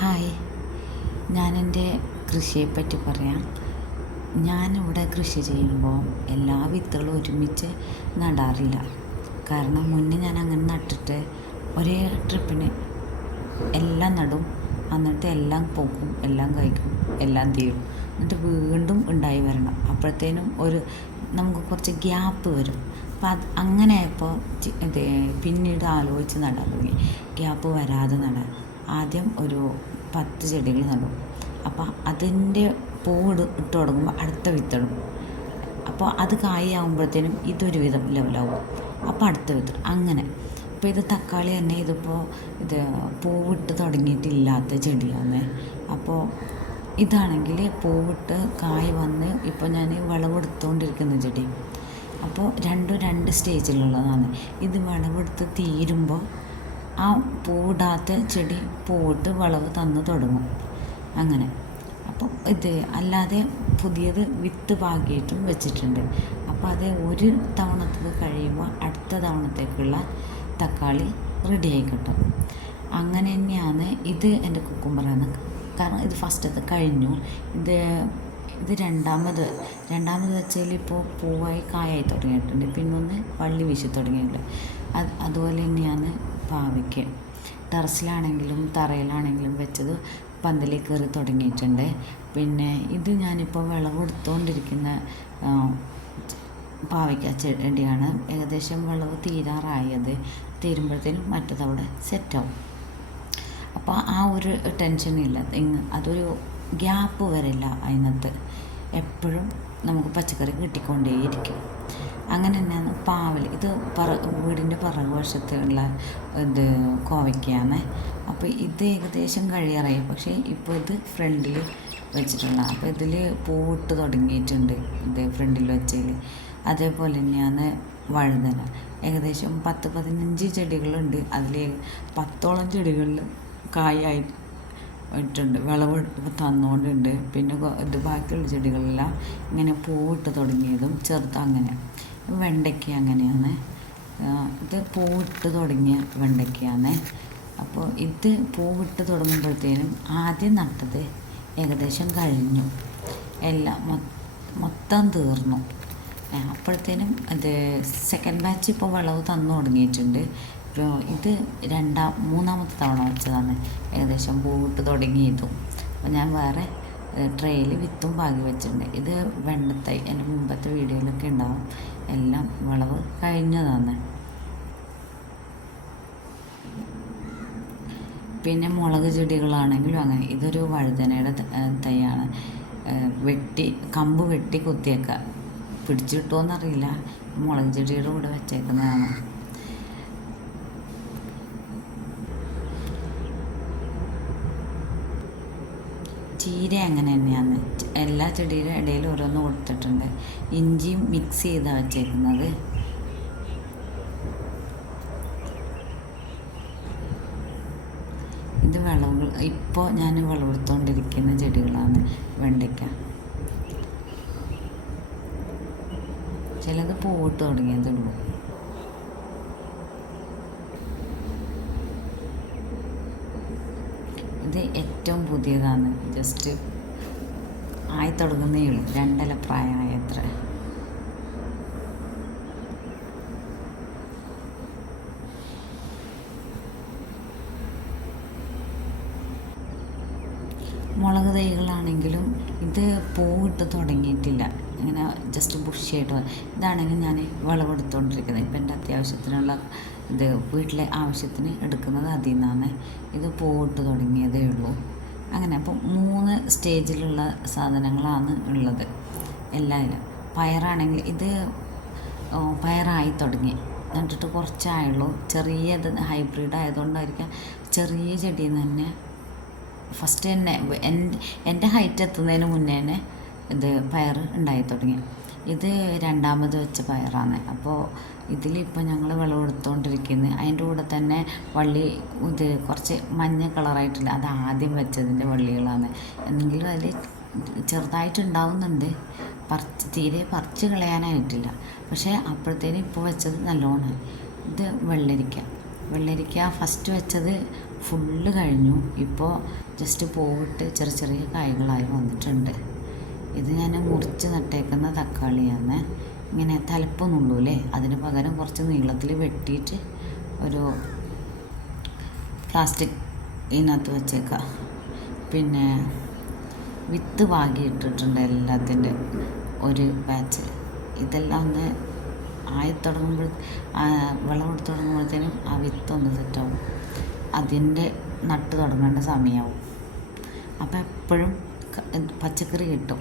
Hi. ഞാനെന്റെ കൃഷിയെപ്പറ്റി പറയാം. ഞാനിവിടെ കൃഷി ചെയ്യുമ്പോൾ എല്ലാ വിത്തുകളും ഒരുമിച്ച് നടാറില്ല. കാരണം മുന്നേ ഞാൻ അങ്ങനെ നട്ടിട്ട് ഒരേ ട്രിപ്പിന് എല്ലാം നടും. എന്നിട്ട് എല്ലാം പോകും എല്ലാം കഴിക്കും എല്ലാം തീരും. എന്നിട്ട് വീണ്ടും ഉണ്ടായി വരണം. അപ്പോഴത്തേനും ഒരു നമുക്ക് കുറച്ച് ഗ്യാപ്പ് വരും. അപ്പം അത് അങ്ങനെ ആയപ്പോൾ ചി- ഇത് പിന്നീട് ആലോചിച്ച് നടാൻ തുടങ്ങി. ഗ്യാപ്പ് വരാതെ നടാൻ. ആദ്യം ഒരു പത്ത് ചെടികൾ നടും. അപ്പോൾ അതിന്റെ പൂവിട് ഇട്ട് തുടങ്ങുമ്പോൾ അടുത്ത വിത്തിടും. അപ്പോൾ അത് കായാകുമ്പോഴത്തേനും ഇതൊരു വിധം ലെവലാവും. അപ്പോൾ അടുത്ത വിത്ത് അങ്ങനെ. അപ്പോൾ ഇത് തക്കാളി തന്നെ ഇതിപ്പോൾ ഇത് പൂവിട്ട് തുടങ്ങിയിട്ടില്ലാത്ത ചെടിയാണ് അപ്പോൾ ഇതാണെങ്കിൽ പൂവിട്ട് കായ് വന്ന് ഇപ്പോൾ ഞാൻ വിളവെടുത്തുകൊണ്ടിരിക്കുന്ന ചെടി. അപ്പോൾ രണ്ടും രണ്ട് സ്റ്റേജിലുള്ളതാണ്. ഇത് വിളവെടുത്ത് തീരുമ്പോൾ ആ പൂടാത്ത ചെടി പൂവിട്ട് വളവ് തന്ന് തുടങ്ങും. അങ്ങനെ. അപ്പം ഇത് അല്ലാതെ പുതിയത് വിത്ത് പാകിയിട്ടും വെച്ചിട്ടുണ്ട്. അപ്പോൾ അത് ഒരു തവണത്തേക്ക് കഴിയുമ്പോൾ അടുത്ത തവണത്തേക്കുള്ള തക്കാളി റെഡിയായി കിട്ടും. അങ്ങനെ തന്നെയാണ് ഇത് എന്റെ കുക്കുംബറാണ് കാരണം ഇത് ഫസ്റ്റത്തെ കഴിഞ്ഞു. ഇത് ഇത് രണ്ടാമത് രണ്ടാമത് വെച്ചാൽ ഇപ്പോൾ പൂവായി കായായി തുടങ്ങിയിട്ടുണ്ട്. പിന്നൊന്ന് വള്ളി വീശി തുടങ്ങിയിട്ടുണ്ട്. അത് അതുപോലെ തന്നെയാണ് പാവയ്ക്ക് ടെറസിലാണെങ്കിലും തറയിലാണെങ്കിലും വെച്ചത് പന്തലിൽ കയറി തുടങ്ങിയിട്ടുണ്ട്. പിന്നെ ഇത് ഞാനിപ്പോൾ വിളവെടുത്തുകൊണ്ടിരിക്കുന്ന പാവയ്ക്ക ചെടിയാണ്. ഏകദേശം വിളവ് തീരാറായത് തീരുമ്പോഴത്തേനും മറ്റതവിടെ സെറ്റാവും. അപ്പോൾ ആ ഒരു ടെൻഷനില്ല. അതൊരു ഗ്യാപ്പ് വരില്ല അതിനകത്ത്. എപ്പോഴും നമുക്ക് പച്ചക്കറി കിട്ടിക്കൊണ്ടേയിരിക്കും. അങ്ങനെ തന്നെയാണ് പാവൽ ഇത് പറ വീടിന്റെ പിറകു വശത്തുള്ള ഇത് കോവയ്ക്കാണ് അപ്പോൾ ഇത് ഏകദേശം കഴിയാറായി. പക്ഷേ ഇപ്പോൾ ഇത് ഫ്രണ്ടിൽ വെച്ചിട്ടുണ്ട്. അപ്പോൾ ഇതിൽ പൂവിട്ട് തുടങ്ങിയിട്ടുണ്ട് ഇത് ഫ്രണ്ടിൽ വെച്ചതിൽ അതേപോലെ തന്നെയാണ് വഴുതന. ഏകദേശം പത്ത് പതിനഞ്ച് ചെടികളുണ്ട്. അതിൽ പത്തോളം ചെടികളിൽ കായായി ഇട്ടുണ്ട്. വിളവ് തന്നുകൊണ്ടുണ്ട് പിന്നെ ഇത് ബാക്കിയുള്ള ചെടികളെല്ലാം ഇങ്ങനെ പൂവിട്ട് തുടങ്ങിയതും ചെറുത്ത് അങ്ങനെ വെണ്ടയ്ക്ക അങ്ങനെയാണ്. ഇത് പൂവിട്ട് തുടങ്ങിയ വെണ്ടയ്ക്കയാണ്. അപ്പോൾ ഇത് പൂവിട്ട് തുടങ്ങുമ്പോഴത്തേനും ആദ്യം നട്ടത് ഏകദേശം കഴിഞ്ഞു. എല്ലാം മൊത്തം തീർന്നു. അപ്പോഴത്തേനും ഇത് സെക്കൻഡ് ബാച്ച് ഇപ്പോൾ വിളവ് തന്നു തുടങ്ങിയിട്ടുണ്ട്. ഇത് രണ്ടാം മൂന്നാമത്തെ തവണ വെച്ചതാണ്. ഏകദേശം പൂവിട്ട് തുടങ്ങിയതും. അപ്പോൾ ഞാൻ വേറെ ട്രെയിൽ വിത്തും പാകി വെച്ചിട്ടുണ്ട്. ഇത് വെണ്ടത്തൈ എന്റെ മുമ്പത്തെ വീഡിയോയിലൊക്കെ ഉണ്ടാവും. എല്ലാം വിളവ് കഴിഞ്ഞതാണ്. പിന്നെ മുളക് ചെടികളാണെങ്കിലും അങ്ങനെ. ഇതൊരു വഴുതനയുടെ തൈയാണ്. വെട്ടി കമ്പ് വെട്ടി കുത്തിയേക്കുക പിടിച്ചു കിട്ടുമോയെന്നറിയില്ല മുളക് ചെടിയുടെ കൂടെ വെച്ചേക്കുന്നതാണ്. ചീര അങ്ങനെ തന്നെയാണ്. എല്ലാ ചെടിയുടെ ഇടയിൽ ഓരോന്ന് കൊടുത്തിട്ടുണ്ട്. ഇഞ്ചിയും മിക്സ് ചെയ്താണ് വെച്ചേക്കുന്നത്. ഇത് വിളവുകൾ ഇപ്പോൾ ഞാൻ വിളവെടുത്തുകൊണ്ടിരിക്കുന്ന ചെടികളാണ് വെണ്ടയ്ക്ക. ചിലത് പൂവിട്ട് തുടങ്ങിയതേ ഉള്ളൂ. ഏറ്റവും പുതിയതാണ്. ജസ്റ്റ് ആയി തുടങ്ങുന്നേ ഉള്ളൂ. രണ്ടല പ്രായമായ അത്ര മുളക് തൈകളാണെങ്കിലും ഇത് പൂവിട്ട് തുടങ്ങിയിട്ടില്ല. ഇങ്ങനെ ജസ്റ്റ് ബുഷിയായിട്ട് ഇതാണെങ്കിൽ ഞാൻ വിളവെടുത്തുകൊണ്ടിരിക്കുന്നത് ഇപ്പം എന്റെ അത്യാവശ്യത്തിനുള്ള ഇത് വീട്ടിലെ ആവശ്യത്തിന് എടുക്കുന്നത് അതിൽ നിന്നാണ്. ഇത് പൂവിട്ട് തുടങ്ങിയതേ ഉള്ളൂ. അങ്ങനെ അപ്പം മൂന്ന് സ്റ്റേജിലുള്ള സാധനങ്ങളാണ് ഉള്ളത് എല്ലാവരും. പയറാണെങ്കിൽ ഇത് പയറായി തുടങ്ങി. എന്നിട്ട് കുറച്ചായുള്ളൂ. ചെറിയത് ഹൈബ്രിഡ് ആയതുകൊണ്ടായിരിക്കാം ചെറിയ ചെടിയിൽ നിന്ന് തന്നെ ഫസ്റ്റ് തന്നെ എന്റെ ഹൈറ്റ് എത്തുന്നതിന് മുന്നേ തന്നെ ഇത് പയർ ഉണ്ടായി തുടങ്ങി. ഇത് രണ്ടാമത് വെച്ച പയറാണ്. അപ്പോൾ ഇതിലിപ്പോൾ ഞങ്ങൾ വിളവെടുത്തുകൊണ്ടിരിക്കുന്നത് അതിന്റെ കൂടെ തന്നെ വള്ളി ഇത് കുറച്ച് മഞ്ഞ കളറായിട്ടില്ല. അത് ആദ്യം വെച്ചതിന്റെ വള്ളികളാണ്. എന്നെങ്കിലും അതിൽ ചെറുതായിട്ടുണ്ടാവുന്നുണ്ട് പറിച്ച് തീരെ പറിച്ച് കളയാനായിട്ടില്ല. പക്ഷേ അപ്പോഴത്തേനും ഇപ്പോൾ വെച്ചത് നല്ലോണം. ഇത് വെള്ളരിക്ക. വെള്ളരിക്ക ഫസ്റ്റ് വെച്ചത് ഫുള്ള് കഴിഞ്ഞു. ഇപ്പോൾ ജസ്റ്റ് പൂവിട്ട് ചെറിയ ചെറിയ കായ്കളായി വന്നിട്ടുണ്ട്. ഇത് ഞാൻ മുറിച്ച് നട്ടേക്കുന്ന തക്കാളിയാണ്. ഇങ്ങനെ തലപ്പൊന്നുള്ളൂല്ലേ? അതിന് പകരം കുറച്ച് നീളത്തിൽ വെട്ടിയിട്ട് ഒരു പ്ലാസ്റ്റിക് ഇതിനകത്ത് വെച്ചേക്കാം. പിന്നെ വിത്ത് വാകിയിട്ടിട്ടുണ്ട് എല്ലാത്തിന്റെ ഒരു ബാച്ച് ഇതെല്ലാം ഒന്ന് ആയി തുടങ്ങുമ്പോൾ വിളവെടുത്ത് തുടങ്ങുമ്പോഴത്തേനും ആ വിത്തൊന്ന് സെറ്റാവും അതിന്റെ നട്ട് തുടങ്ങേണ്ട സമയമാവും. അപ്പോൾ എപ്പോഴും പച്ചക്കറി കിട്ടും.